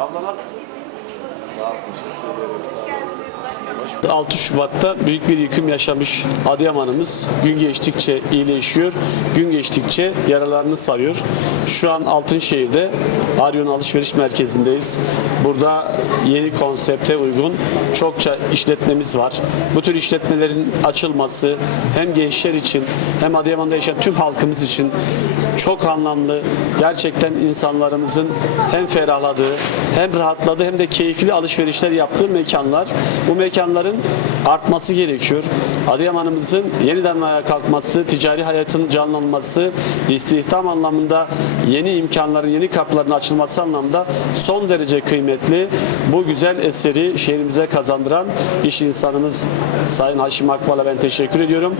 Abla nasılsın? Sağ ol, teşekkür ederim. Sağ olasın. 6 Şubat'ta büyük bir yıkım yaşamış Adıyaman'ımız gün geçtikçe iyileşiyor, gün geçtikçe yaralarını sarıyor. Şu an Altınşehir'de Aryon Alışveriş Merkezi'ndeyiz. Burada yeni konsepte uygun çokça işletmemiz var. Bu tür işletmelerin açılması hem gençler için hem Adıyaman'da yaşayan tüm halkımız için çok anlamlı, gerçekten insanlarımızın hem ferahladığı, hem rahatladığı hem de keyifli alışverişler yaptığı mekanlar. Bu mekanların artması gerekiyor. Adıyaman'ımızın yeniden ayağa kalkması, ticari hayatın canlanması, istihdam anlamında yeni imkanların, yeni kapıların açılması anlamında son derece kıymetli. Bu güzel eseri şehrimize kazandıran iş insanımız Sayın Haşim Akbal'a ben teşekkür ediyorum.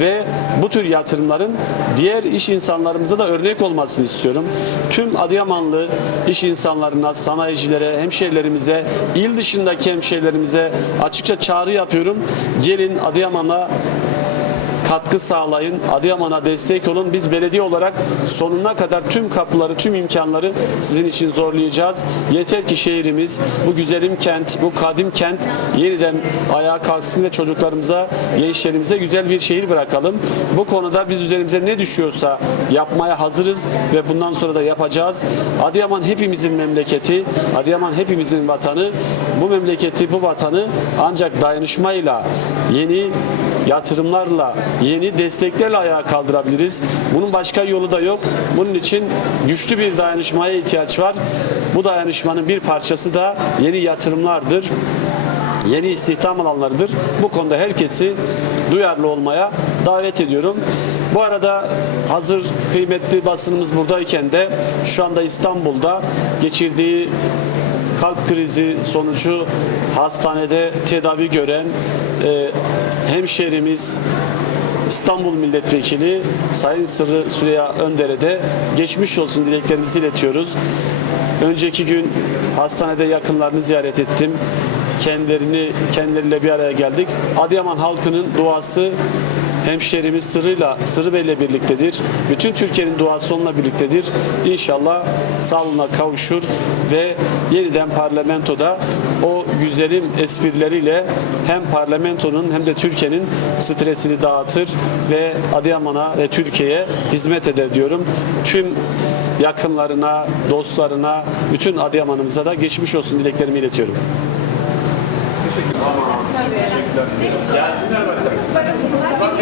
Ve bu tür yatırımların diğer iş insanlarımıza da örnek olmasını istiyorum. Tüm Adıyamanlı iş insanlarına, sanayicilere, hemşehrilerimize, il dışındaki hemşehrilerimize açıkça çağrı yapıyorum. Gelin Adıyaman'a katkı sağlayın. Adıyaman'a destek olun. Biz belediye olarak sonuna kadar tüm kapıları, tüm imkanları sizin için zorlayacağız. Yeter ki şehrimiz, bu güzelim kent, bu kadim kent yeniden ayağa kalksın ve çocuklarımıza, gençlerimize güzel bir şehir bırakalım. Bu konuda biz üzerimize ne düşüyorsa yapmaya hazırız ve bundan sonra da yapacağız. Adıyaman hepimizin memleketi, Adıyaman hepimizin vatanı. Bu memleketi, bu vatanı ancak dayanışmayla, yeni yatırımlarla, yeni desteklerle ayağa kaldırabiliriz. Bunun başka yolu da yok. Bunun için güçlü bir dayanışmaya ihtiyaç var. Bu dayanışmanın bir parçası da yeni yatırımlardır. Yeni istihdam alanlarıdır. Bu konuda herkesi duyarlı olmaya davet ediyorum. Bu arada hazır kıymetli basınımız buradayken de şu anda İstanbul'da geçirdiği kalp krizi sonucu hastanede tedavi gören e, hemşerimiz İstanbul Milletvekili Sayın Sırrı Süreyya Önder'e de geçmiş olsun dileklerimizi iletiyoruz. Önceki gün hastanede yakınlarını ziyaret ettim. Kendilerini kendileriyle bir araya geldik. Adıyaman halkının duası hemşerimiz Sırrı'yla, Sırrı Bey'le birliktedir. Bütün Türkiye'nin duası onunla birliktedir. İnşallah sağlığına kavuşur ve yeniden parlamentoda o güzelim esprileriyle hem parlamentonun hem de Türkiye'nin stresini dağıtır ve Adıyaman'a ve Türkiye'ye hizmet eder diyorum. Tüm yakınlarına, dostlarına, bütün Adıyaman'ımıza da geçmiş olsun dileklerimi iletiyorum. Gelsinler bakalım.